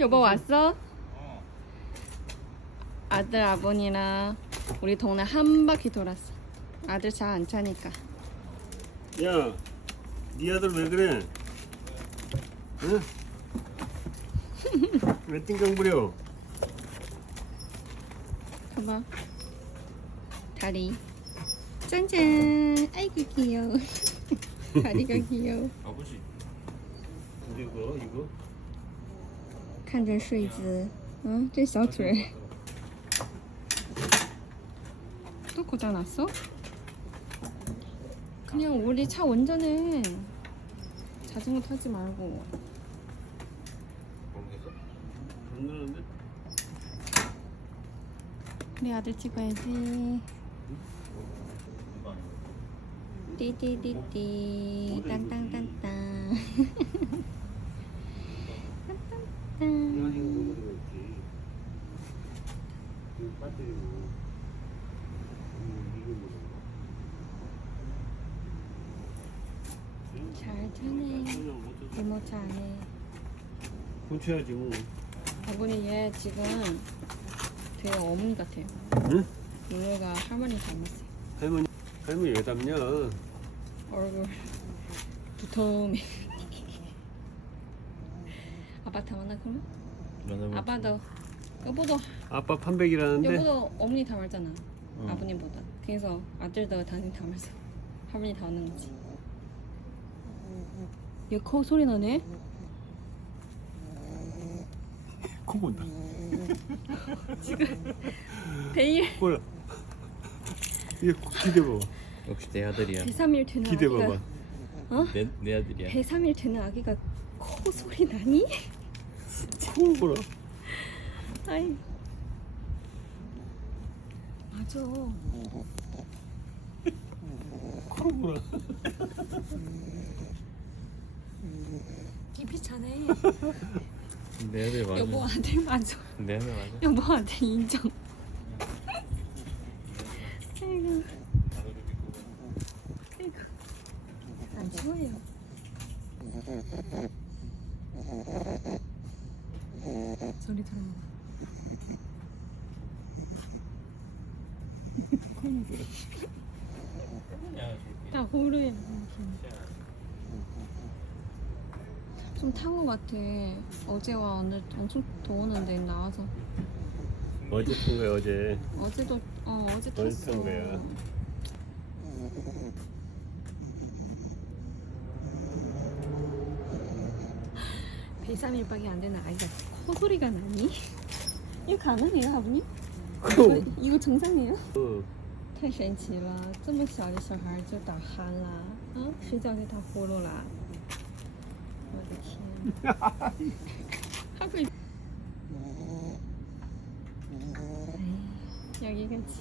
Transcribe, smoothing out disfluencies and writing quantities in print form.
여보 왔어? 어. 아들 아버님이랑 우리 동네 한 바퀴 돌았어. 아들 잘 안 차니까. 야, 네 아들 왜 그래? 응? 왜 띵강 부려? 봐봐. 다리. 짠짠. 아이고 귀여워. 다리가 귀여워. 아버지. 이거. 看着睡姿. 응? 这小腿. 또 고장 났어? 그냥 우리 차 운전해. 자전거 타지 말고. 모르겠어? 안 나는데? 우리 아들 찍어야지. 띠띠띠띠 딴딴딴딴. 딴딴딴. 잘 타네. 이모 차네. 고쳐야지 뭐. 아버님 얘 지금 되게 어머니 같아요. 응? 얘가 할머니 닮았어요. 할머니 왜 닮냐? 얼굴 두툼해. 아빠 닮았나 그러면? 아빠도 여보도 아빠 판백이라는데? 여보도 어머니 닮았잖아. 아버님보다. 그래서 아들도 당연히 닮았어. 할머니 닮는 거지. 얘 코 소리 나네. 코 본다. 베일 뭐야? 얘 기대봐봐. 역시 내 아들이야. 103일 되는 기대봐봐. 아기가 어? 내 아들이야. 103일 되는 아기가 코 소리 나니? 코 보라. 아이 맞아. 코 보라. 깊이 차네. 내 아들 맞아. 여보 아들 맞아. 내 아들 맞아. 여보 아들 인정. 아이고 아이고 안 추워요. 소리 들어봐. 다 호루야. 좀 탄 것 같아. 어제와 오늘 엄청 더웠는데 나와서. 어제 탄 거야 어제. 어제도 어제 어제 탔어. 탄 거야. (103일밖에) 안 되는 아이가 코소리가 나니? 이거 가능해요 아버님? 이거 정상이에요? 太神奇了，这么小的小孩就打鼾啦，睡觉就打呼噜啦，我的天！하고 있... 에이, 여기까지.